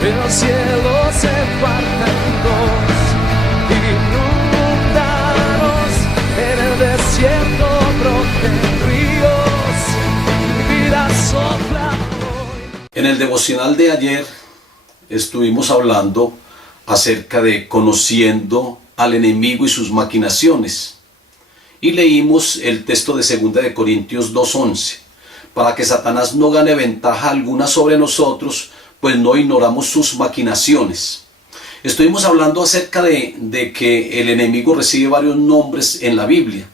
el cielo se parta en dos, inundados en el desierto broten ríos, mi vida sopla hoy. En el devocional de ayer estuvimos hablando acerca de conociendo al enemigo y sus maquinaciones. Y leímos el texto de 2 de Corintios 2:11. Para que Satanás no gane ventaja alguna sobre nosotros, pues no ignoramos sus maquinaciones. Estuvimos hablando acerca de que el enemigo recibe varios nombres en la Biblia.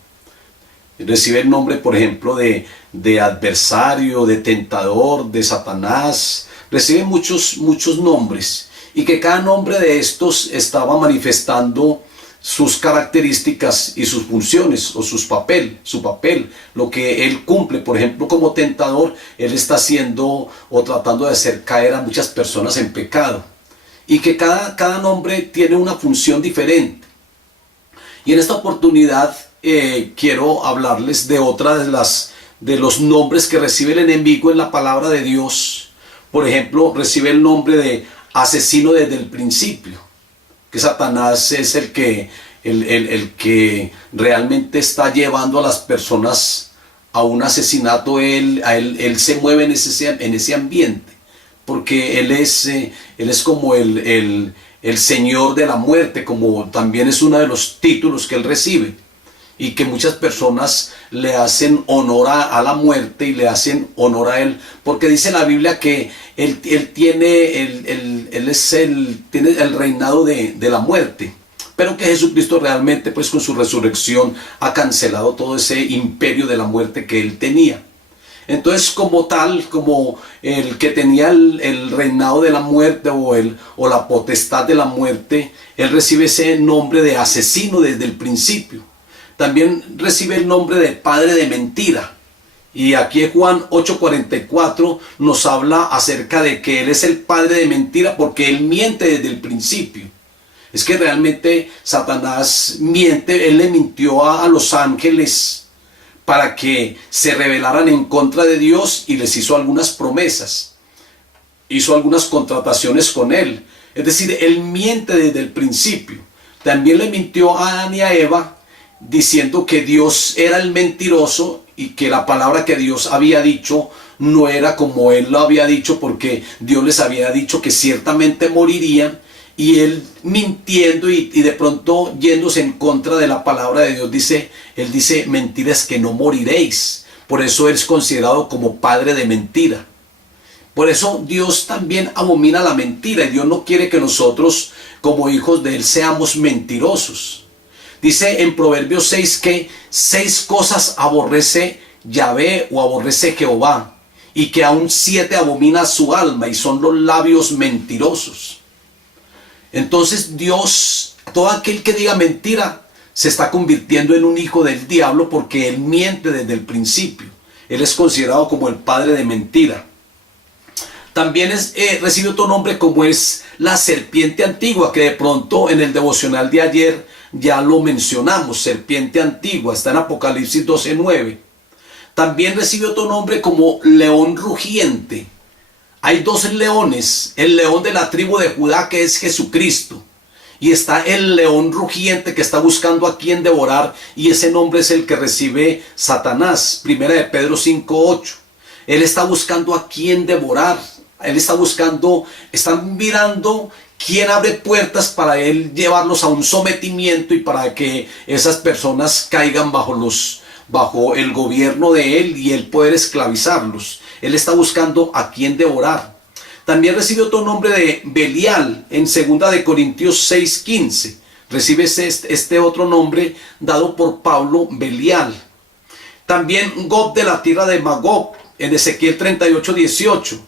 Recibe el nombre, por ejemplo, de adversario, de tentador, de Satanás. Recibe muchos nombres. Y que cada nombre de estos estaba manifestando sus características y sus funciones o su papel, lo que él cumple. Por ejemplo, como tentador, él está haciendo o tratando de hacer caer a muchas personas en pecado. Y que cada nombre tiene una función diferente. Y en esta oportunidad quiero hablarles de otra de los nombres que recibe el enemigo en la palabra de Dios. Por ejemplo, recibe el nombre de asesino desde el principio, que Satanás es el que realmente está llevando a las personas a un asesinato. Él se mueve en ese ambiente, porque él es como el señor de la muerte, como también es uno de los títulos que él recibe, y que muchas personas le hacen honor a la muerte y le hacen honor a él, porque dice la Biblia que él tiene el reinado de la muerte, pero que Jesucristo realmente, pues con su resurrección, ha cancelado todo ese imperio de la muerte que él tenía. Entonces, como tal, como el que tenía el reinado de la muerte o la potestad de la muerte, él recibe ese nombre de asesino desde el principio. También recibe el nombre de padre de mentira. Y aquí Juan 8:44 nos habla acerca de que él es el padre de mentira porque él miente desde el principio. Es que realmente Satanás miente. Él le mintió a los ángeles para que se rebelaran en contra de Dios y les hizo algunas promesas. Hizo algunas contrataciones con él. Es decir, él miente desde el principio. También le mintió a Adán y a Eva, diciendo que Dios era el mentiroso y que la palabra que Dios había dicho no era como él lo había dicho, porque Dios les había dicho que ciertamente morirían, y él mintiendo y de pronto yéndose en contra de la palabra de Dios, él dice mentiras, que no moriréis. Por eso él es considerado como padre de mentira. Por eso Dios también abomina la mentira, y Dios no quiere que nosotros como hijos de él seamos mentirosos. Dice en Proverbios 6 que 6 cosas aborrece Yahvé o aborrece Jehová, y que aún 7 abomina su alma, y son los labios mentirosos. Entonces Dios, todo aquel que diga mentira, se está convirtiendo en un hijo del diablo, porque él miente desde el principio. Él es considerado como el padre de mentira. También recibe otro nombre como es la serpiente antigua, que de pronto en el devocional de ayer ya lo mencionamos. Serpiente antigua, está en Apocalipsis 12:9. También recibe otro nombre como león rugiente. Hay 2 leones: el león de la tribu de Judá, que es Jesucristo, y está el león rugiente que está buscando a quien devorar, y ese nombre es el que recibe Satanás. Primera de Pedro 5:8. Él está buscando a quien devorar. Él está mirando quién abre puertas para él llevarlos a un sometimiento, y para que esas personas caigan bajo el gobierno de él y el poder esclavizarlos. Él está buscando a quien devorar. También recibe otro nombre de Belial en 2 de Corintios 6:15. Recibe este otro nombre dado por Pablo, Belial. También Gog, de la tierra de Magog, en Ezequiel 38:18.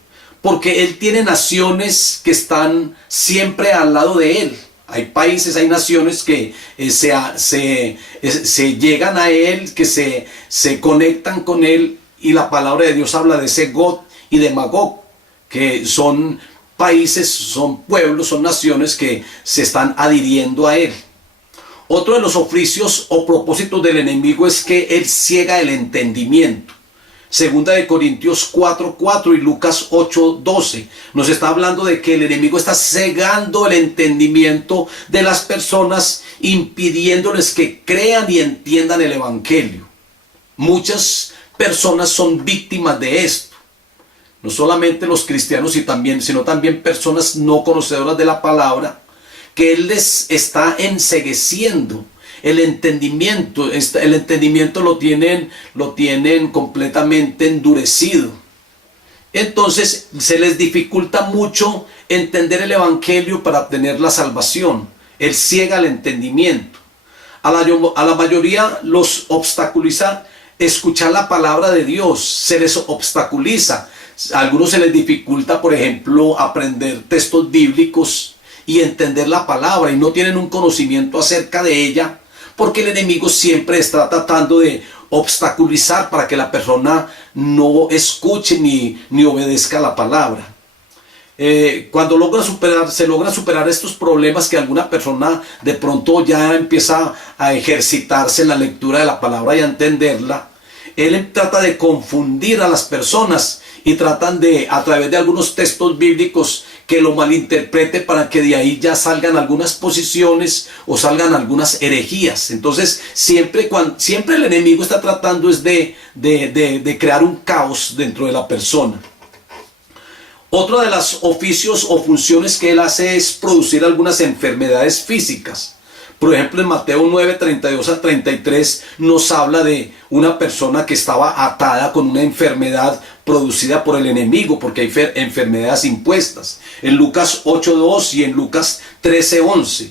Porque él tiene naciones que están siempre al lado de él. Hay países, hay naciones que se llegan a él, que se conectan con él, y la palabra de Dios habla de ese Gog y de Magog, que son países, son pueblos, son naciones que se están adhiriendo a él. Otro de los oficios o propósitos del enemigo es que él ciega el entendimiento. Segunda de Corintios 4:4 y Lucas 8:12. Nos está hablando de que el enemigo está cegando el entendimiento de las personas, impidiéndoles que crean y entiendan el evangelio. Muchas personas son víctimas de esto. No solamente los cristianos, sino también personas no conocedoras de la palabra, que Él les está encegueciendo el entendimiento. El entendimiento lo tienen completamente endurecido. Entonces se les dificulta mucho entender el evangelio para obtener la salvación. Él ciega el entendimiento. A la mayoría los obstaculiza escuchar la palabra de Dios, se les obstaculiza. A algunos se les dificulta, por ejemplo, aprender textos bíblicos y entender la palabra, y no tienen un conocimiento acerca de ella, porque el enemigo siempre está tratando de obstaculizar para que la persona no escuche ni obedezca la palabra. Cuando se logra superar estos problemas, que alguna persona de pronto ya empieza a ejercitarse en la lectura de la palabra y a entenderla, él trata de confundir a las personas y tratan de, a través de algunos textos bíblicos, que lo malinterprete para que de ahí ya salgan algunas posiciones o salgan algunas herejías. Entonces siempre el enemigo está tratando es de crear un caos dentro de la persona. Otro de los oficios o funciones que él hace es producir algunas enfermedades físicas. Por ejemplo, en Mateo 9:32-33 nos habla de una persona que estaba atada con una enfermedad producida por el enemigo, porque hay enfermedades impuestas. En Lucas 8:2 y en Lucas 13:11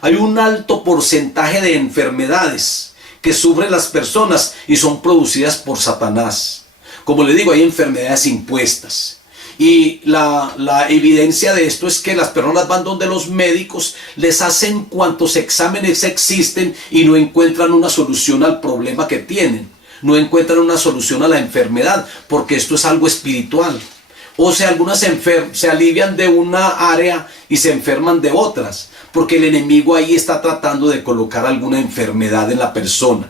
hay un alto porcentaje de enfermedades que sufren las personas y son producidas por Satanás. Como le digo, hay enfermedades impuestas. Y la evidencia de esto es que las personas van donde los médicos, les hacen cuantos exámenes existen y no encuentran una solución al problema que tienen. No encuentran una solución a la enfermedad, porque esto es algo espiritual. O sea, algunas se alivian de una área y se enferman de otras, porque el enemigo ahí está tratando de colocar alguna enfermedad en la persona.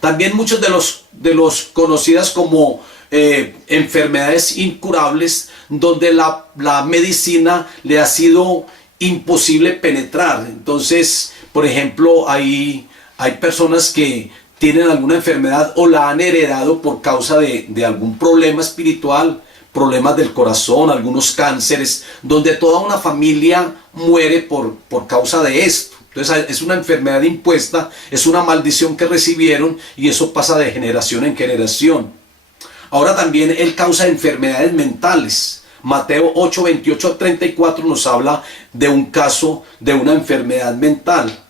También muchos de los conocidas como enfermedades incurables, donde la medicina le ha sido imposible penetrar. Entonces, por ejemplo, hay personas que tienen alguna enfermedad o la han heredado por causa de algún problema espiritual, problemas del corazón, algunos cánceres, donde toda una familia muere por causa de esto. Entonces es una enfermedad impuesta, es una maldición que recibieron, y eso pasa de generación en generación. Ahora también él causa enfermedades mentales. Mateo 8:28-34 nos habla de un caso de una enfermedad mental.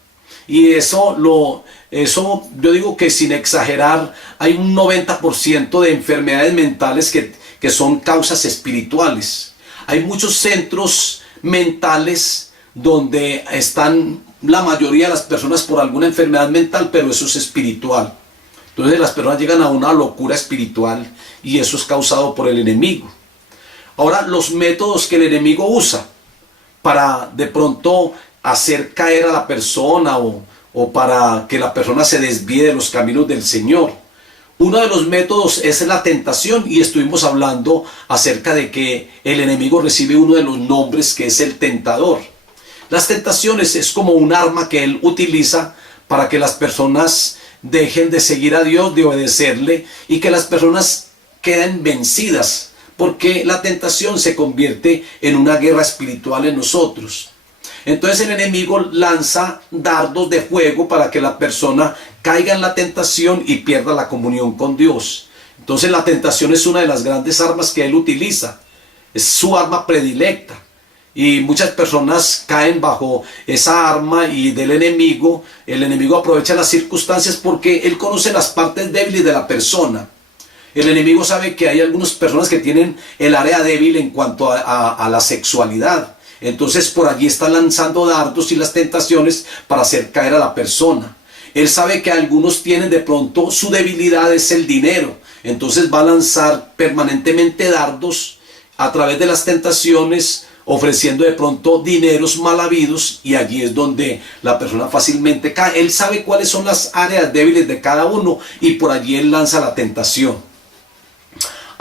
Y eso yo digo que sin exagerar, hay un 90% de enfermedades mentales que son causas espirituales. Hay muchos centros mentales donde están la mayoría de las personas por alguna enfermedad mental, pero eso es espiritual. Entonces las personas llegan a una locura espiritual, y eso es causado por el enemigo. Ahora, los métodos que el enemigo usa para de pronto hacer caer a la persona o para que la persona se desvíe de los caminos del Señor. Uno de los métodos es la tentación, y estuvimos hablando acerca de que el enemigo recibe uno de los nombres, que es el tentador. Las tentaciones es como un arma que él utiliza para que las personas dejen de seguir a Dios, de obedecerle, y que las personas queden vencidas, porque la tentación se convierte en una guerra espiritual en nosotros. Entonces el enemigo lanza dardos de fuego para que la persona caiga en la tentación y pierda la comunión con Dios. Entonces la tentación es una de las grandes armas que él utiliza, es su arma predilecta. Y muchas personas caen bajo esa arma y del enemigo. El enemigo aprovecha las circunstancias porque él conoce las partes débiles de la persona. El enemigo sabe que hay algunas personas que tienen el área débil en cuanto a la sexualidad. Entonces por allí está lanzando dardos y las tentaciones para hacer caer a la persona. Él sabe que algunos tienen de pronto su debilidad es el dinero. Entonces va a lanzar permanentemente dardos a través de las tentaciones, ofreciendo de pronto dineros mal habidos, y allí es donde la persona fácilmente cae. Él sabe cuáles son las áreas débiles de cada uno, y por allí él lanza la tentación.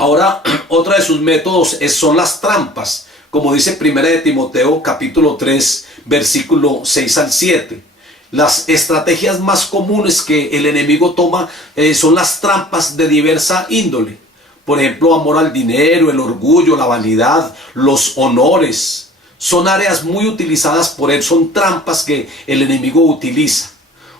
Ahora, otra de sus métodos son las trampas, como dice 1 de Timoteo capítulo 3, versículo 6 al 7. Las estrategias más comunes que el enemigo toma son las trampas de diversa índole. Por ejemplo, amor al dinero, el orgullo, la vanidad, los honores. Son áreas muy utilizadas por él, son trampas que el enemigo utiliza.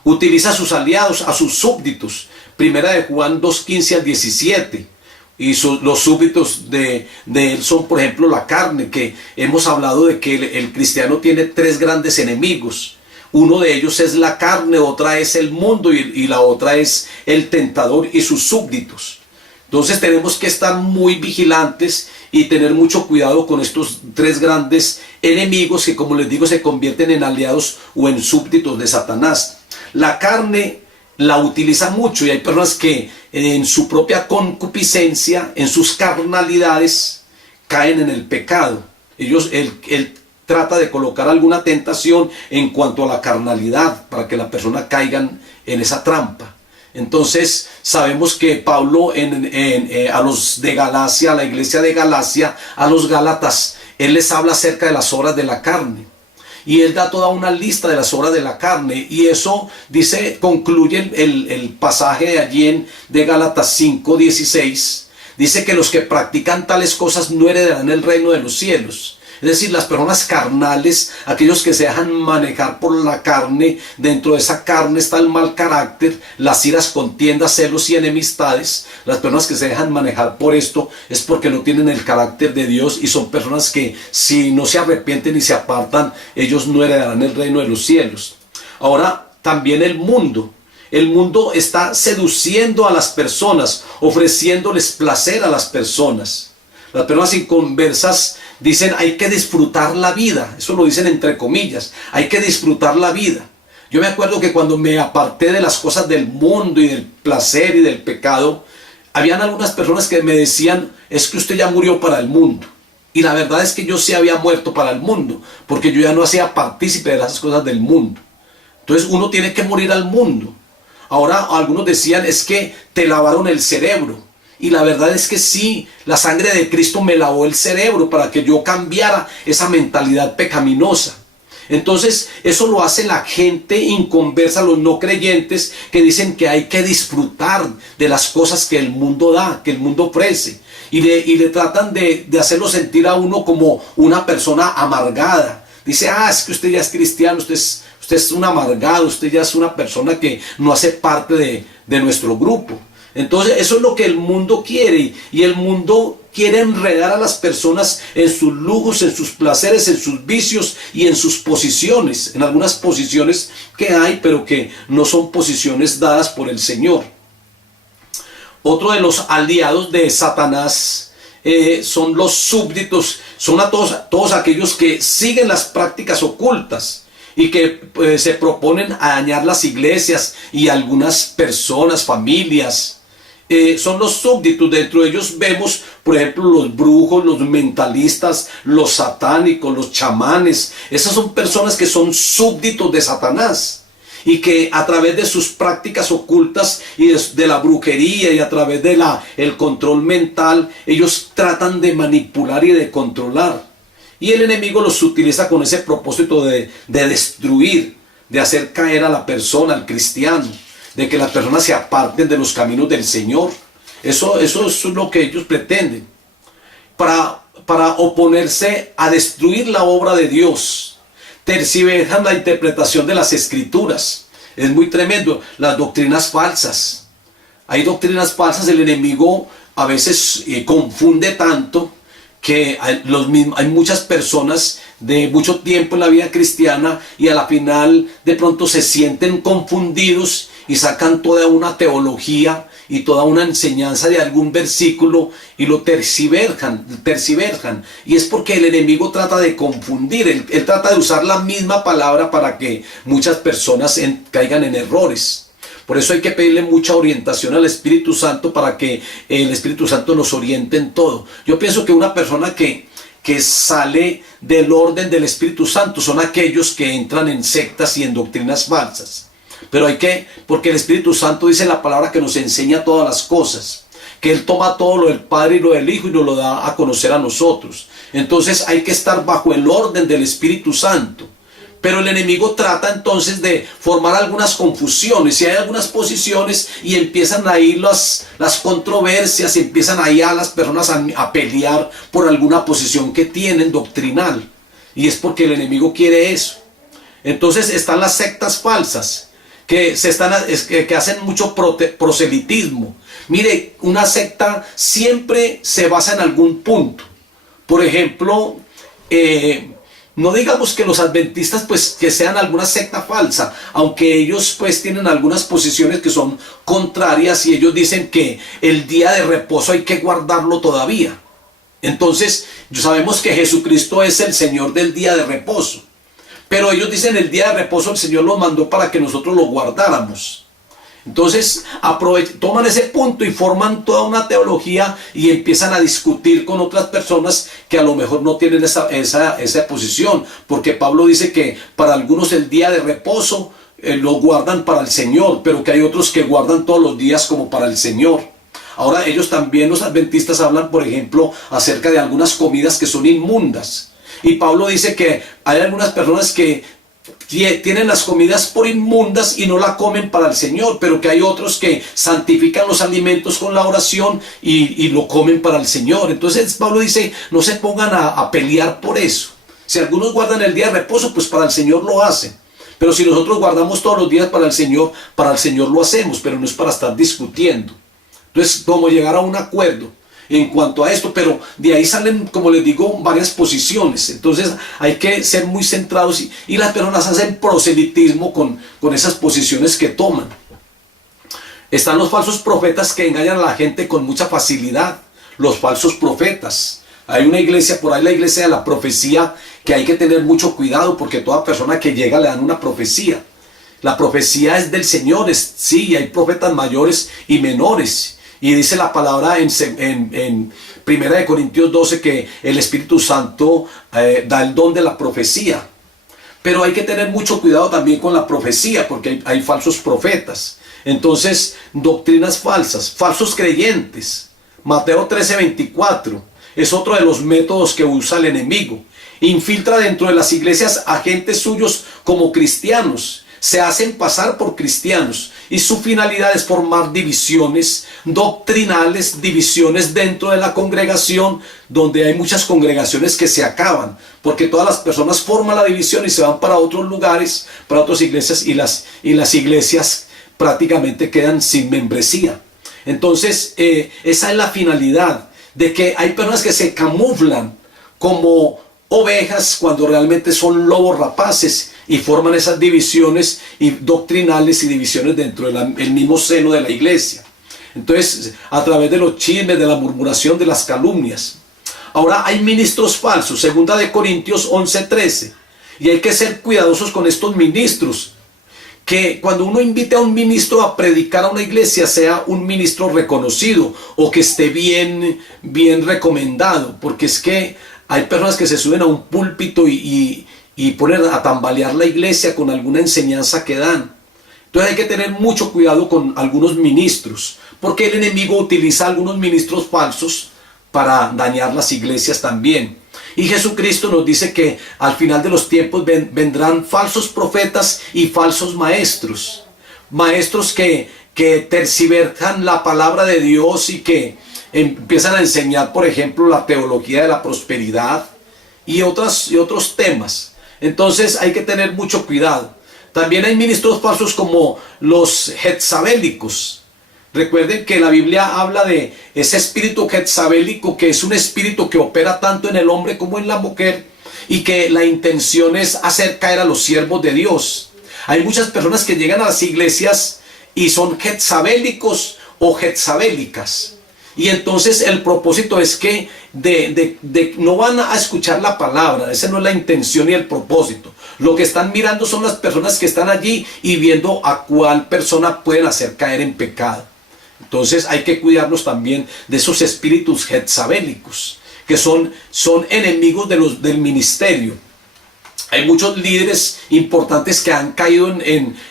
Utiliza a sus aliados, a sus súbditos. 1 de Juan 2, 15 al 17. Y los súbditos de él son, por ejemplo, la carne, que hemos hablado de que el cristiano tiene tres grandes enemigos. Uno de ellos es la carne, otra es el mundo y la otra es el tentador y sus súbditos. Entonces tenemos que estar muy vigilantes y tener mucho cuidado con estos tres grandes enemigos que, como les digo, se convierten en aliados o en súbditos de Satanás. La carne la utiliza mucho y hay personas que en su propia concupiscencia, en sus carnalidades, caen en el pecado. Él trata de colocar alguna tentación en cuanto a la carnalidad para que la persona caiga en esa trampa. Entonces sabemos que Pablo a los de Galacia, a la iglesia de Galacia, a los Gálatas, él les habla acerca de las obras de la carne. Y él da toda una lista de las obras de la carne. Y eso dice, concluye el pasaje de allí de Gálatas 5:16. Dice que los que practican tales cosas no heredarán el reino de los cielos. Es decir, las personas carnales, aquellos que se dejan manejar por la carne, dentro de esa carne está el mal carácter, las iras, contiendas, celos y enemistades. Las personas que se dejan manejar por esto es porque no tienen el carácter de Dios y son personas que, si no se arrepienten y se apartan, ellos no heredarán el reino de los cielos. Ahora, también el mundo. El mundo está seduciendo a las personas, ofreciéndoles placer a las personas. Las personas inconversas dicen hay que disfrutar la vida, eso lo dicen entre comillas, hay que disfrutar la vida. Yo me acuerdo que cuando me aparté de las cosas del mundo y del placer y del pecado, habían algunas personas que me decían, es que usted ya murió para el mundo. Y la verdad es que yo sí había muerto para el mundo, porque yo ya no hacía partícipe de las cosas del mundo. Entonces uno tiene que morir al mundo. Ahora algunos decían, es que te lavaron el cerebro. Y la verdad es que sí, la sangre de Cristo me lavó el cerebro para que yo cambiara esa mentalidad pecaminosa. Entonces, eso lo hace la gente inconversa, los no creyentes, que dicen que hay que disfrutar de las cosas que el mundo da, que el mundo ofrece. Y le tratan de hacerlo sentir a uno como una persona amargada. Dice, es que usted ya es cristiano, usted es un amargado, usted ya es una persona que no hace parte de nuestro grupo. Entonces eso es lo que el mundo quiere, y el mundo quiere enredar a las personas en sus lujos, en sus placeres, en sus vicios y en sus posiciones, en algunas posiciones que hay, pero que no son posiciones dadas por el Señor. Otro de los aliados de Satanás son los súbditos, son a todos aquellos que siguen las prácticas ocultas y que se proponen a dañar las iglesias y algunas personas, familias. Son los súbditos. Dentro de ellos vemos, por ejemplo, los brujos, los mentalistas, los satánicos, los chamanes. Esas son personas que son súbditos de Satanás y que a través de sus prácticas ocultas y de la brujería y a través de el control mental, ellos tratan de manipular y de controlar. Y el enemigo los utiliza con ese propósito de destruir, de hacer caer a la persona, al cristiano, de que las personas se aparten de los caminos del Señor. Eso es lo que ellos pretenden, para oponerse a destruir la obra de Dios. Tergiversan la interpretación de las Escrituras. Es muy tremendo. Las doctrinas falsas. Hay doctrinas falsas, el enemigo a veces confunde tanto que hay muchas personas de mucho tiempo en la vida cristiana y a la final de pronto se sienten confundidos y sacan toda una teología y toda una enseñanza de algún versículo y lo tergiversan. Y es porque el enemigo trata de confundir, él trata de usar la misma palabra para que muchas personas caigan en errores. Por eso hay que pedirle mucha orientación al Espíritu Santo para que el Espíritu Santo nos oriente en todo. Yo pienso que una persona que sale del orden del Espíritu Santo son aquellos que entran en sectas y en doctrinas falsas. Pero porque el Espíritu Santo dice en la palabra que nos enseña todas las cosas, que Él toma todo lo del Padre y lo del Hijo y nos lo da a conocer a nosotros. Entonces hay que estar bajo el orden del Espíritu Santo. Pero el enemigo trata entonces de formar algunas confusiones y hay algunas posiciones y empiezan ahí las controversias y empiezan ahí a las personas a pelear por alguna posición que tienen doctrinal. Y es porque el enemigo quiere eso. Entonces están las sectas falsas que hacen mucho proselitismo. Mire, una secta siempre se basa en algún punto. Por ejemplo, no digamos que los adventistas pues que sean alguna secta falsa, aunque ellos pues tienen algunas posiciones que son contrarias y ellos dicen que el día de reposo hay que guardarlo todavía. Entonces, sabemos que Jesucristo es el Señor del día de reposo. Pero ellos dicen el día de reposo el Señor lo mandó para que nosotros lo guardáramos. Entonces toman ese punto y forman toda una teología y empiezan a discutir con otras personas que a lo mejor no tienen esa posición. Porque Pablo dice que para algunos el día de reposo lo guardan para el Señor, pero que hay otros que guardan todos los días como para el Señor. Ahora ellos también, los adventistas, hablan por ejemplo acerca de algunas comidas que son inmundas. Y Pablo dice que hay algunas personas que tienen las comidas por inmundas y no la comen para el Señor, pero que hay otros que santifican los alimentos con la oración y lo comen para el Señor. Entonces Pablo dice, no se pongan a pelear por eso. Si algunos guardan el día de reposo, pues para el Señor lo hacen. Pero si nosotros guardamos todos los días para el Señor lo hacemos, pero no es para estar discutiendo. Entonces, como llegar a un acuerdo en cuanto a esto, pero de ahí salen, como les digo, varias posiciones. Entonces hay que ser muy centrados y las personas hacen proselitismo con esas posiciones que toman. Están los falsos profetas que engañan a la gente con mucha facilidad, los falsos profetas. Hay una iglesia, por ahí la iglesia de la profecía, que hay que tener mucho cuidado porque toda persona que llega le dan una profecía. La profecía es del Señor, sí, hay profetas mayores y menores. Y dice la palabra en 1 Corintios 12 que el Espíritu Santo da el don de la profecía. Pero hay que tener mucho cuidado también con la profecía porque hay falsos profetas. Entonces, doctrinas falsas, falsos creyentes. Mateo 13:24 es otro de los métodos que usa el enemigo. Infiltra dentro de las iglesias agentes suyos como cristianos. Se hacen pasar por cristianos y su finalidad es formar divisiones doctrinales, divisiones dentro de la congregación, donde hay muchas congregaciones que se acaban, porque todas las personas forman la división y se van para otros lugares, para otras iglesias y las iglesias prácticamente quedan sin membresía. Entonces, esa es la finalidad, de que hay personas que se camuflan como ovejas cuando realmente son lobos rapaces y forman esas divisiones doctrinales y divisiones dentro del mismo seno de la iglesia. Entonces, a través de los chismes, de la murmuración, de las calumnias. Ahora hay ministros falsos, 2 Corintios 11:13, y hay que ser cuidadosos con estos ministros. Que cuando uno invite a un ministro a predicar a una iglesia, sea un ministro reconocido o que esté bien recomendado, porque es que hay personas que se suben a un púlpito y ponen a tambalear la iglesia con alguna enseñanza que dan. Entonces hay que tener mucho cuidado con algunos ministros, porque el enemigo utiliza algunos ministros falsos para dañar las iglesias también. Y Jesucristo nos dice que al final de los tiempos vendrán falsos profetas y falsos maestros. Maestros que tergiversan la palabra de Dios y que empiezan a enseñar, por ejemplo, la teología de la prosperidad y otros temas. Entonces hay que tener mucho cuidado. También hay ministros falsos como los jezabélicos. Recuerden que la Biblia habla de ese espíritu jezabélico, que es un espíritu que opera tanto en el hombre como en la mujer y que la intención es hacer caer a los siervos de Dios. Hay muchas personas que llegan a las iglesias y son jezabélicos o jezabélicas. Y entonces el propósito es que no van a escuchar la palabra. Esa no es la intención y el propósito. Lo que están mirando son las personas que están allí y viendo a cuál persona pueden hacer caer en pecado. Entonces hay que cuidarnos también de esos espíritus jezabélicos, que son enemigos del ministerio. Hay muchos líderes importantes que han caído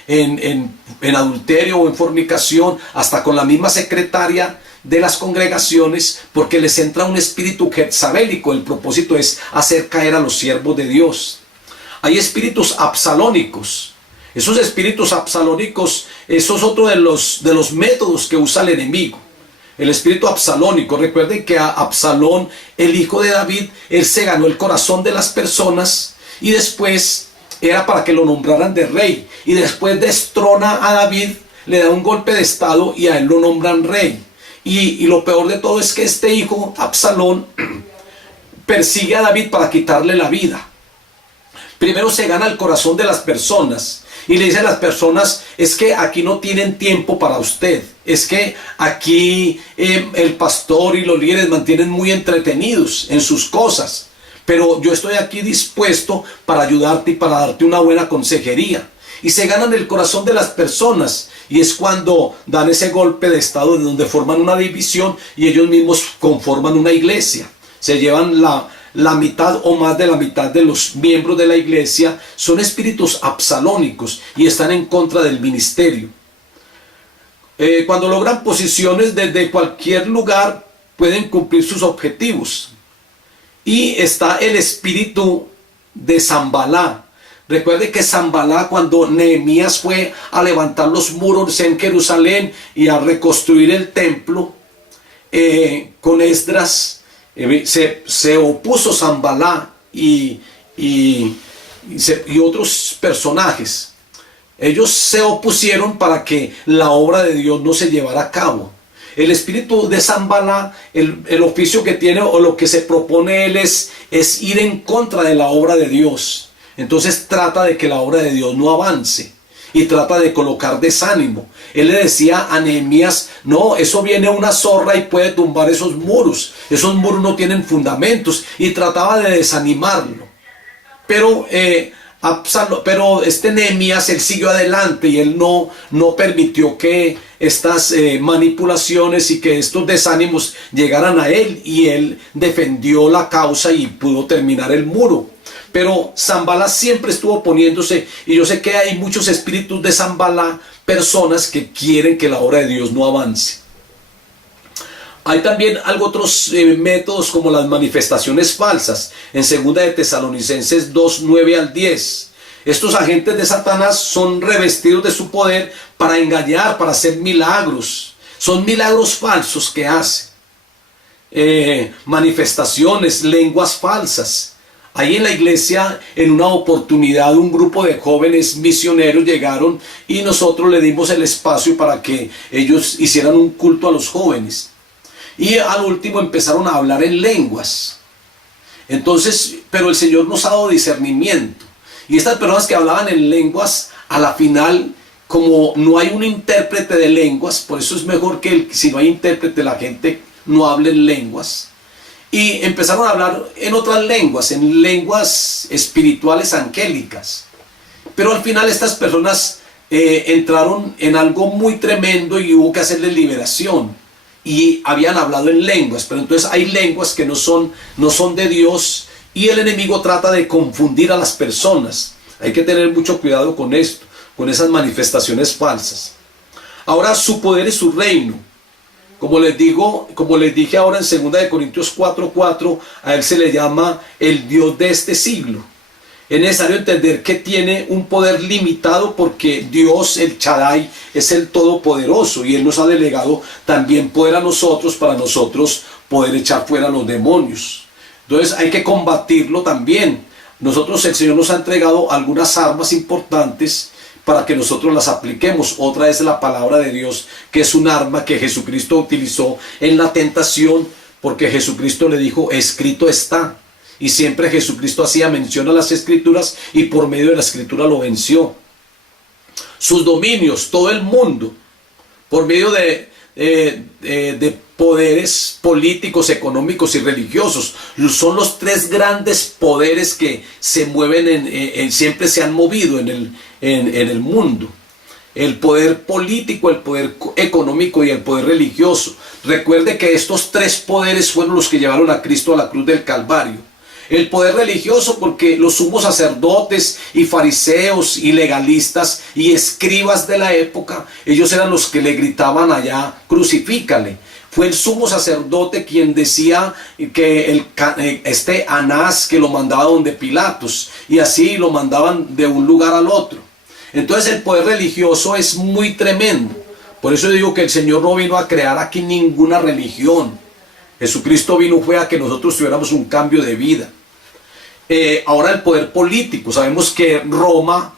en adulterio o en fornicación, hasta con la misma secretaria, de las congregaciones porque les entra un espíritu jezabélico. El propósito es hacer caer a los siervos de Dios. Hay espíritus absalónicos. Esos espíritus absalónicos, eso es otro de los métodos que usa el enemigo. El espíritu absalónico. Recuerden que a Absalón, el hijo de David, él se ganó el corazón de las personas y después era para que lo nombraran de rey. Y después destrona a David, le da un golpe de estado y a él lo nombran rey. Y lo peor de todo es que este hijo, Absalón, persigue a David para quitarle la vida. Primero se gana el corazón de las personas y le dice a las personas: es que aquí no tienen tiempo para usted, es que aquí el pastor y los líderes mantienen muy entretenidos en sus cosas, pero yo estoy aquí dispuesto para ayudarte y para darte una buena consejería. Y se ganan el corazón de las personas, y es cuando dan ese golpe de estado en donde forman una división y ellos mismos conforman una iglesia. Se llevan la mitad o más de la mitad de los miembros de la iglesia. Son espíritus absalónicos y están en contra del ministerio. Cuando logran posiciones desde cualquier lugar, pueden cumplir sus objetivos. Y está el espíritu de Zambalá. Recuerde que Zambalá, cuando Nehemías fue a levantar los muros en Jerusalén y a reconstruir el templo, con Esdras, se opuso Zambalá y otros personajes. Ellos se opusieron para que la obra de Dios no se llevara a cabo. El espíritu de Zambalá, el oficio que tiene o lo que se propone él es ir en contra de la obra de Dios. Entonces trata de que la obra de Dios no avance y trata de colocar desánimo. Él le decía a Nehemías: no, eso viene una zorra y puede tumbar esos muros no tienen fundamentos, y trataba de desanimarlo. Pero Nehemías, él siguió adelante y él no permitió que estas manipulaciones y que estos desánimos llegaran a él, y él defendió la causa y pudo terminar el muro. Pero Zambalá siempre estuvo oponiéndose, y yo sé que hay muchos espíritus de Zambalá, personas que quieren que la obra de Dios no avance. Hay también otros métodos, como las manifestaciones falsas. En 2 de Tesalonicenses 2, 9 al 10. Estos agentes de Satanás son revestidos de su poder para engañar, para hacer milagros. Son milagros falsos que hace. Manifestaciones, lenguas falsas. Ahí en la iglesia, en una oportunidad, un grupo de jóvenes misioneros llegaron y nosotros le dimos el espacio para que ellos hicieran un culto a los jóvenes. Y al último empezaron a hablar en lenguas. Entonces, pero el Señor nos ha dado discernimiento. Y estas personas que hablaban en lenguas, a la final, como no hay un intérprete de lenguas, por eso es mejor que si no hay intérprete, la gente no hable en lenguas. Y empezaron a hablar en otras lenguas, en lenguas espirituales angélicas. Pero al final estas personas entraron en algo muy tremendo y hubo que hacerles liberación. Y habían hablado en lenguas, pero entonces hay lenguas que no son de Dios, y el enemigo trata de confundir a las personas. Hay que tener mucho cuidado con esto, con esas manifestaciones falsas. Ahora, su poder y su reino. Como les dije ahora en 2 Corintios 4:4, a él se le llama el Dios de este siglo. Es necesario entender que tiene un poder limitado, porque Dios, el Shaddai, es el Todopoderoso, y Él nos ha delegado también poder a nosotros para nosotros poder echar fuera a los demonios. Entonces hay que combatirlo también. Nosotros, el Señor nos ha entregado algunas armas importantes para que nosotros las apliquemos. Otra es la palabra de Dios, que es un arma que Jesucristo utilizó en la tentación, porque Jesucristo le dijo: escrito está. Y siempre Jesucristo hacía mención a las Escrituras, y por medio de la Escritura lo venció. Sus dominios, todo el mundo, por medio de poderes políticos, económicos y religiosos. Son los tres grandes poderes que se mueven, siempre se han movido en el mundo. El poder político, el poder económico y el poder religioso. Recuerde que estos tres poderes fueron los que llevaron a Cristo a la cruz del Calvario. El poder religioso, porque los sumos sacerdotes y fariseos y legalistas y escribas de la época, ellos eran los que le gritaban allá: crucifícale. Fue el sumo sacerdote quien decía que este Anás que lo mandaba donde Pilatos, y así lo mandaban de un lugar al otro. Entonces el poder religioso es muy tremendo. Por eso digo que el Señor no vino a crear aquí ninguna religión. Jesucristo vino fue a que nosotros tuviéramos un cambio de vida. Ahora el poder político. Sabemos que Roma,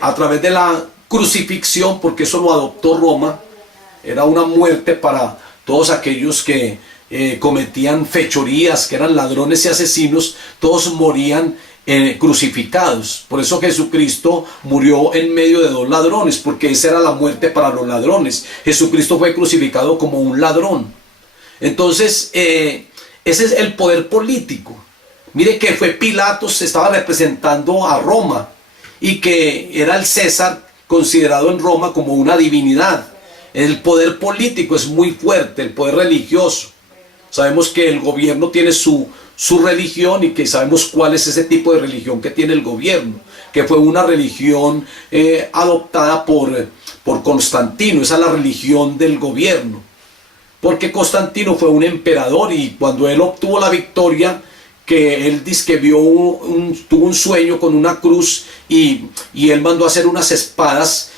a través de la crucifixión, porque eso lo adoptó Roma, era una muerte para todos aquellos que cometían fechorías, que eran ladrones y asesinos. Todos morían crucificados. Por eso Jesucristo murió en medio de dos ladrones, porque esa era la muerte para los ladrones. Jesucristo fue crucificado como un ladrón. Entonces ese es el poder político. Mire que fue Pilatos, estaba representando a Roma, y que era el César considerado en Roma como una divinidad. El poder político es muy fuerte, el poder religioso. Sabemos que el gobierno tiene su religión, y que sabemos cuál es ese tipo de religión que tiene el gobierno, que fue una religión adoptada por Constantino. Esa es la religión del gobierno, porque Constantino fue un emperador, y cuando él obtuvo la victoria, que él dice que tuvo un sueño con una cruz, y él mandó a hacer unas espadas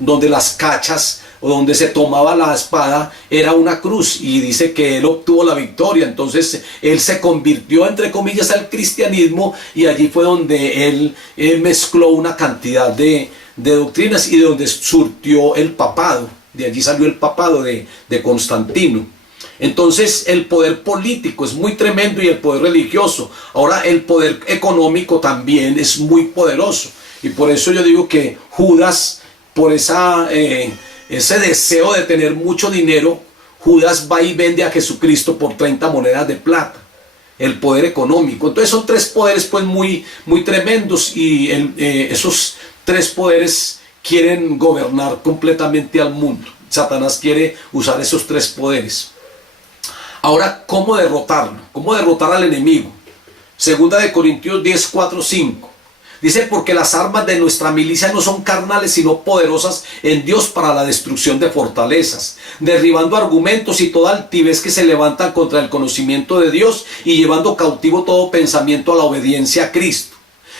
donde las cachas, o donde se tomaba la espada, era una cruz, y dice que él obtuvo la victoria. Entonces él se convirtió, entre comillas, al cristianismo, y allí fue donde él mezcló una cantidad de doctrinas, y de donde surtió el papado. De allí salió el papado de Constantino. Entonces el poder político es muy tremendo, y el poder religioso. Ahora el poder económico también es muy poderoso, y por eso yo digo que Judas, por ese deseo de tener mucho dinero, Judas va y vende a Jesucristo por 30 monedas de plata. El poder económico. Entonces son tres poderes pues muy tremendos, y esos tres poderes quieren gobernar completamente al mundo. Satanás quiere usar esos tres poderes. Ahora, ¿cómo derrotarlo? ¿Cómo derrotar al enemigo? Segunda de Corintios 10, 4, 5. Dice, porque las armas de nuestra milicia no son carnales, sino poderosas en Dios para la destrucción de fortalezas, derribando argumentos y toda altivez que se levantan contra el conocimiento de Dios, y llevando cautivo todo pensamiento a la obediencia a Cristo.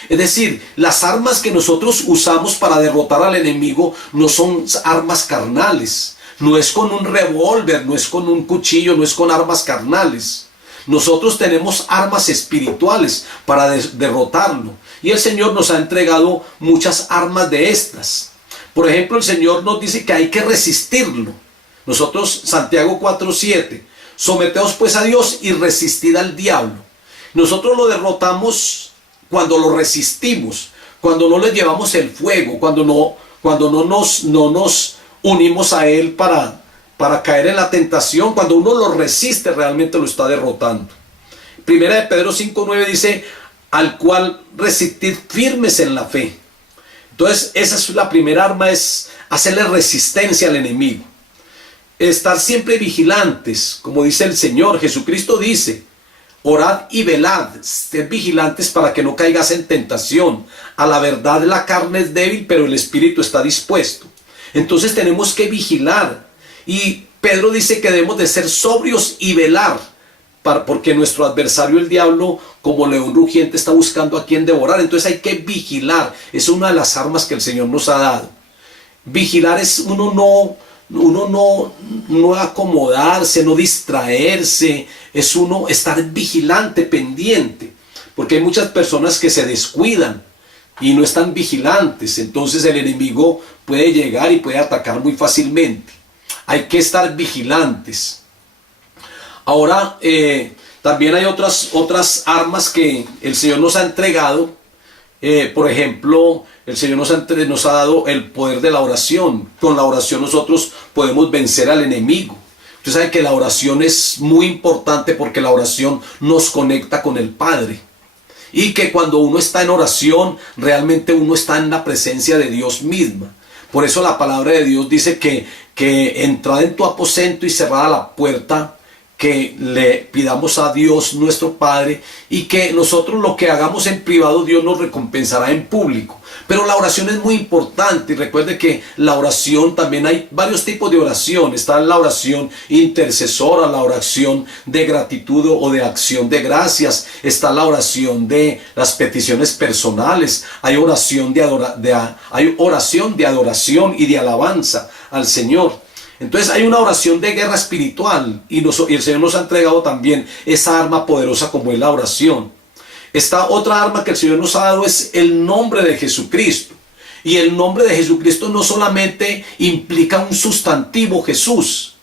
Es decir, las armas que nosotros usamos para derrotar al enemigo no son armas carnales. No es con un revólver, no es con un cuchillo, no es con armas carnales. Nosotros tenemos armas espirituales para derrotarlo. Y el Señor nos ha entregado muchas armas de estas. Por ejemplo, el Señor nos dice que hay que resistirlo. Nosotros, Santiago 4:7, someteos pues a Dios y resistid al diablo. Nosotros lo derrotamos cuando lo resistimos, cuando no le llevamos el fuego, cuando no nos unimos a Él para caer en la tentación. Cuando uno lo resiste, realmente lo está derrotando. Primera de Pedro 5:9 dice, al cual resistid firmes en la fe. Entonces esa es la primera arma, es hacerle resistencia al enemigo. Estar siempre vigilantes, como dice el Señor. Jesucristo dice, orad y velad, sed vigilantes para que no caigas en tentación. A la verdad la carne es débil, pero el espíritu está dispuesto. Entonces tenemos que vigilar. Y Pedro dice que debemos de ser sobrios y velar, porque nuestro adversario el diablo, como león rugiente, está buscando a quien devorar. Entonces hay que vigilar. Es una de las armas que el Señor nos ha dado. Vigilar es uno no acomodarse, no distraerse. Es uno estar vigilante, pendiente. Porque hay muchas personas que se descuidan y no están vigilantes. Entonces el enemigo puede llegar y puede atacar muy fácilmente. Hay que estar vigilantes. Ahora, también hay otras armas que el Señor nos ha entregado. Por ejemplo, el Señor nos ha dado el poder de la oración. Con la oración nosotros podemos vencer al enemigo. Usted sabe que la oración es muy importante, porque la oración nos conecta con el Padre. Y que cuando uno está en oración, realmente uno está en la presencia de Dios misma. Por eso la palabra de Dios dice que entrad en tu aposento y cerrada la puerta, que le pidamos a Dios nuestro Padre y que nosotros lo que hagamos en privado Dios nos recompensará en público. Pero la oración es muy importante y recuerde que la oración también hay varios tipos de oración. Está la oración intercesora, la oración de gratitud o de acción de gracias. Está la oración de las peticiones personales. Hay oración de adoración y de alabanza al Señor. Entonces hay una oración de guerra espiritual y el Señor nos ha entregado también esa arma poderosa como es la oración. Esta otra arma que el Señor nos ha dado es el nombre de Jesucristo. Y el nombre de Jesucristo no solamente implica un sustantivo Jesús.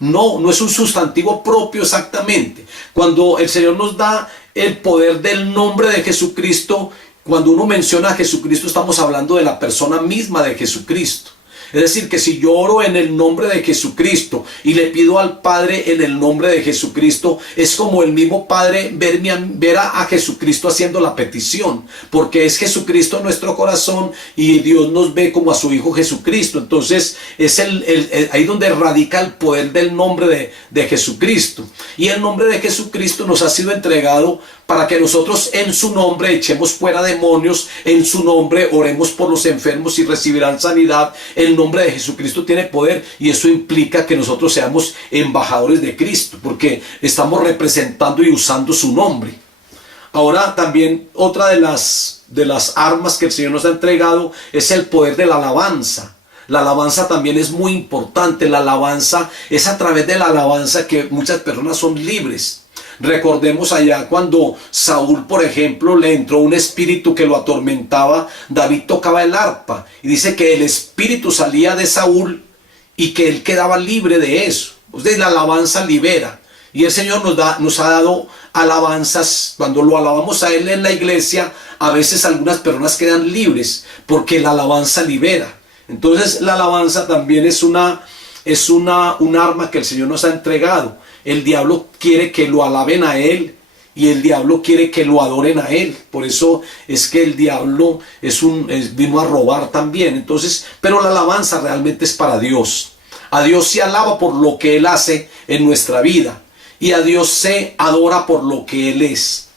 No es un sustantivo propio exactamente. Cuando el Señor nos da el poder del nombre de Jesucristo, cuando uno menciona a Jesucristo estamos hablando de la persona misma de Jesucristo. Es decir, que si yo oro en el nombre de Jesucristo y le pido al Padre en el nombre de Jesucristo, es como el mismo Padre ver a Jesucristo haciendo la petición, porque es Jesucristo nuestro corazón y Dios nos ve como a su Hijo Jesucristo. Entonces es ahí donde radica el poder del nombre de Jesucristo. Y el nombre de Jesucristo nos ha sido entregado para que nosotros en su nombre echemos fuera demonios, en su nombre oremos por los enfermos y recibirán sanidad. El nombre de Jesucristo tiene poder y eso implica que nosotros seamos embajadores de Cristo, porque estamos representando y usando su nombre. Ahora también otra de las armas que el Señor nos ha entregado es el poder de la alabanza. La alabanza también es muy importante. La alabanza es a través de la alabanza que muchas personas son libres. Recordemos allá cuando Saúl, por ejemplo, le entró un espíritu que lo atormentaba. David tocaba el arpa y dice que el espíritu salía de Saúl y que él quedaba libre de eso. Entonces la alabanza libera. Y el Señor nos ha dado alabanzas. Cuando lo alabamos a Él en la iglesia, a veces algunas personas quedan libres porque la alabanza libera. Entonces la alabanza también es un arma que el Señor nos ha entregado. El diablo quiere que lo alaben a Él y el diablo quiere que lo adoren a Él. Por eso es que el diablo vino a robar también. Entonces, pero la alabanza realmente es para Dios. A Dios se alaba por lo que Él hace en nuestra vida y a Dios se adora por lo que Él es.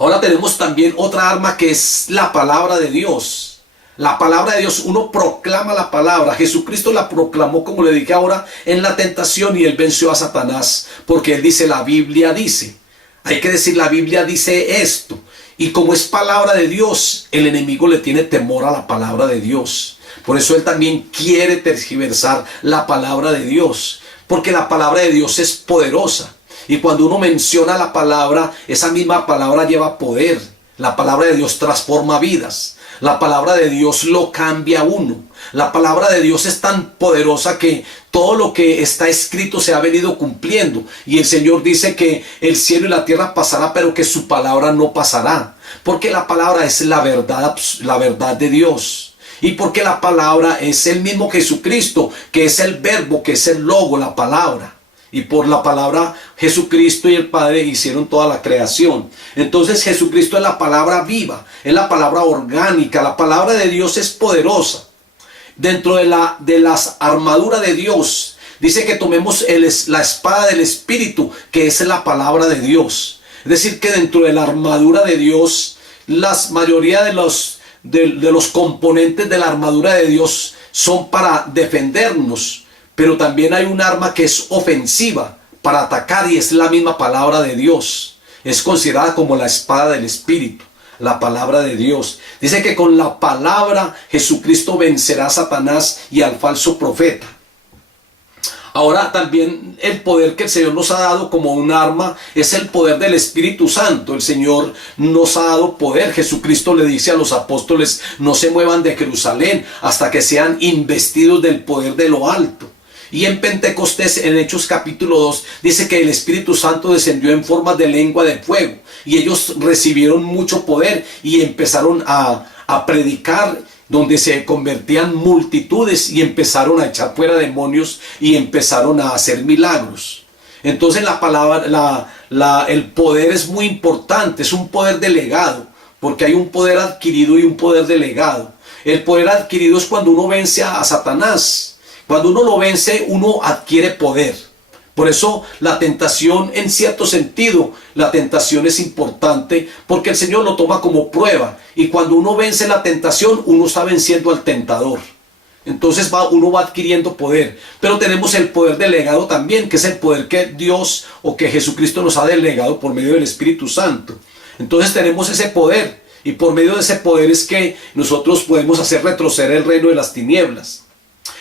Ahora tenemos también otra arma que es la palabra de Dios. La palabra de Dios, uno proclama la palabra. Jesucristo la proclamó, como le dije ahora, en la tentación y Él venció a Satanás. Porque Él dice, la Biblia dice. Hay que decir, la Biblia dice esto. Y como es palabra de Dios, el enemigo le tiene temor a la palabra de Dios. Por eso él también quiere tergiversar la palabra de Dios. Porque la palabra de Dios es poderosa. Y cuando uno menciona la palabra, esa misma palabra lleva poder. La palabra de Dios transforma vidas. La palabra de Dios lo cambia a uno. La palabra de Dios es tan poderosa que todo lo que está escrito se ha venido cumpliendo. Y el Señor dice que el cielo y la tierra pasará, pero que su palabra no pasará. Porque la palabra es la verdad de Dios. Y porque la palabra es el mismo Jesucristo, que es el verbo, que es el logo, la palabra. Y por la palabra Jesucristo y el Padre hicieron toda la creación. Entonces Jesucristo es la palabra viva, es la palabra orgánica. La palabra de Dios es poderosa. Dentro de las armaduras de Dios, dice que tomemos la espada del Espíritu, que es la palabra de Dios. Es decir, que dentro de la armadura de Dios, la mayoría de los componentes de la armadura de Dios son para defendernos. Pero también hay un arma que es ofensiva para atacar y es la misma palabra de Dios. Es considerada como la espada del Espíritu, la palabra de Dios. Dice que con la palabra Jesucristo vencerá a Satanás y al falso profeta. Ahora también el poder que el Señor nos ha dado como un arma es el poder del Espíritu Santo. El Señor nos ha dado poder. Jesucristo le dice a los apóstoles, no se muevan de Jerusalén hasta que sean investidos del poder de lo alto. Y en Pentecostés, en Hechos capítulo 2, dice que el Espíritu Santo descendió en forma de lengua de fuego. Y ellos recibieron mucho poder y empezaron a predicar, donde se convertían multitudes y empezaron a echar fuera demonios y empezaron a hacer milagros. Entonces la palabra, el poder es muy importante, es un poder delegado, porque hay un poder adquirido y un poder delegado. El poder adquirido es cuando uno vence a Satanás. Cuando uno lo vence, uno adquiere poder. Por eso la tentación, en cierto sentido, la tentación es importante porque el Señor lo toma como prueba. Y cuando uno vence la tentación, uno está venciendo al tentador. Entonces uno va adquiriendo poder. Pero tenemos el poder delegado también, que es el poder que Dios o que Jesucristo nos ha delegado por medio del Espíritu Santo. Entonces tenemos ese poder. Y por medio de ese poder es que nosotros podemos hacer retroceder el reino de las tinieblas.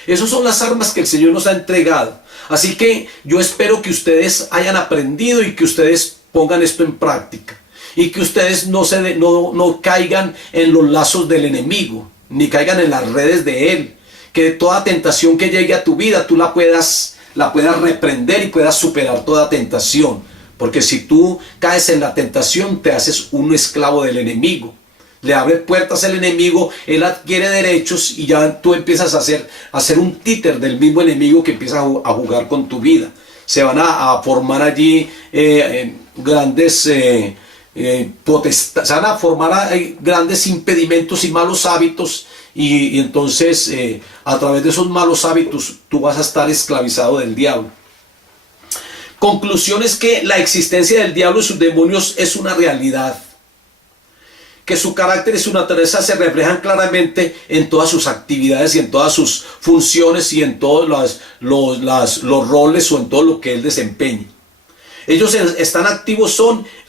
Esas son las armas que el Señor nos ha entregado. Así que yo espero que ustedes hayan aprendido y que ustedes pongan esto en práctica. Y que ustedes no caigan en los lazos del enemigo, ni caigan en las redes de él. Que toda tentación que llegue a tu vida tú la puedas reprender y puedas superar toda tentación. Porque si tú caes en la tentación, te haces un esclavo del enemigo. Le abre puertas al enemigo, él adquiere derechos y ya tú empiezas a ser un títer del mismo enemigo que empieza a jugar con tu vida. Se van a formar allí grandes se van a formar grandes impedimentos y malos hábitos y entonces a través de esos malos hábitos tú vas a estar esclavizado del diablo. Conclusión es que la existencia del diablo y sus demonios es una realidad. Que su carácter y su naturaleza se reflejan claramente en todas sus actividades y en todas sus funciones y en todos los roles o en todo lo que él desempeña. Ellos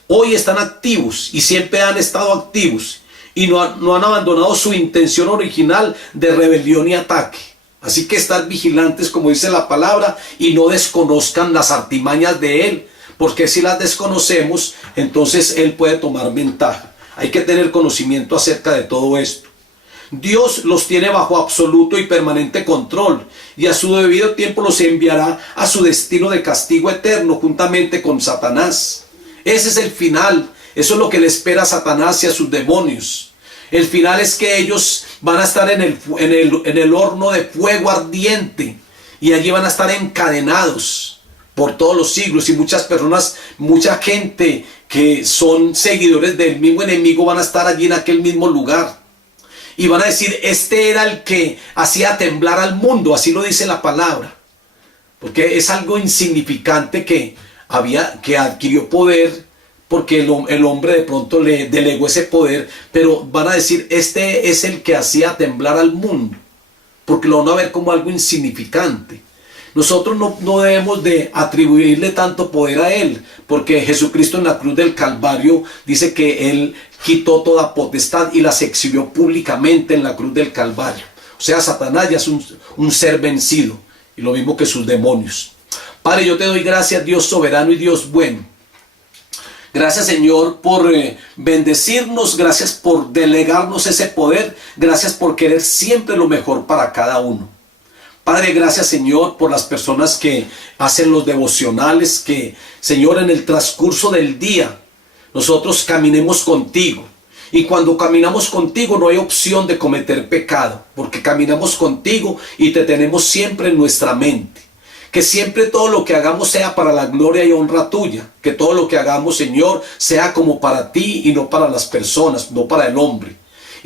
hoy están activos y siempre han estado activos y no han abandonado su intención original de rebelión y ataque. Así que están vigilantes, como dice la palabra, y no desconozcan las artimañas de él, porque si las desconocemos, entonces él puede tomar ventaja. Hay que tener conocimiento acerca de todo esto. Dios los tiene bajo absoluto y permanente control y a su debido tiempo los enviará a su destino de castigo eterno juntamente con Satanás. Ese es el final. Eso es lo que le espera a Satanás y a sus demonios. El final es que ellos van a estar en el horno de fuego ardiente y allí van a estar encadenados por todos los siglos, y muchas personas, mucha gente que son seguidores del mismo enemigo van a estar allí en aquel mismo lugar y van a decir: este era el que hacía temblar al mundo. Así lo dice la palabra, porque es algo insignificante que adquirió poder porque el hombre de pronto le delegó ese poder, pero van a decir: este es el que hacía temblar al mundo, porque lo van a ver como algo insignificante. Nosotros no debemos de atribuirle tanto poder a él, porque Jesucristo en la cruz del Calvario dice que él quitó toda potestad y las exhibió públicamente en la cruz del Calvario. O sea, Satanás ya es un ser vencido, y lo mismo que sus demonios. Padre, yo te doy gracias, Dios soberano y Dios bueno. Gracias, Señor, por bendecirnos, gracias por delegarnos ese poder, gracias por querer siempre lo mejor para cada uno. Padre, gracias, Señor, por las personas que hacen los devocionales, que, Señor, en el transcurso del día nosotros caminemos contigo. Y cuando caminamos contigo no hay opción de cometer pecado, porque caminamos contigo y te tenemos siempre en nuestra mente. Que siempre todo lo que hagamos sea para la gloria y honra tuya. Que todo lo que hagamos, Señor, sea como para ti y no para las personas, no para el hombre.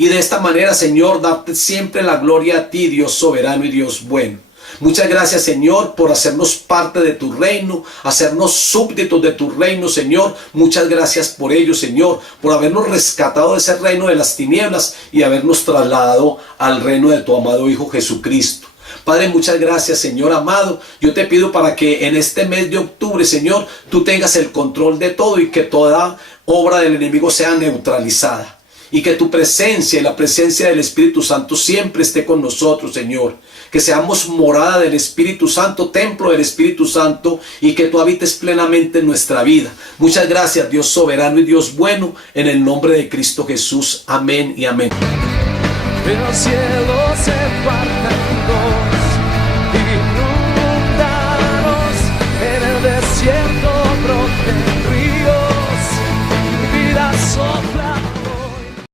Y de esta manera, Señor, darte siempre la gloria a ti, Dios soberano y Dios bueno. Muchas gracias, Señor, por hacernos parte de tu reino, hacernos súbditos de tu reino, Señor. Muchas gracias por ello, Señor, por habernos rescatado de ese reino de las tinieblas y habernos trasladado al reino de tu amado Hijo Jesucristo. Padre, muchas gracias, Señor amado. Yo te pido para que en este mes de octubre, Señor, tú tengas el control de todo y que toda obra del enemigo sea neutralizada. Y que tu presencia y la presencia del Espíritu Santo siempre esté con nosotros, Señor. Que seamos morada del Espíritu Santo, templo del Espíritu Santo, y que tú habites plenamente en nuestra vida. Muchas gracias, Dios soberano y Dios bueno, en el nombre de Cristo Jesús. Amén y amén. El cielo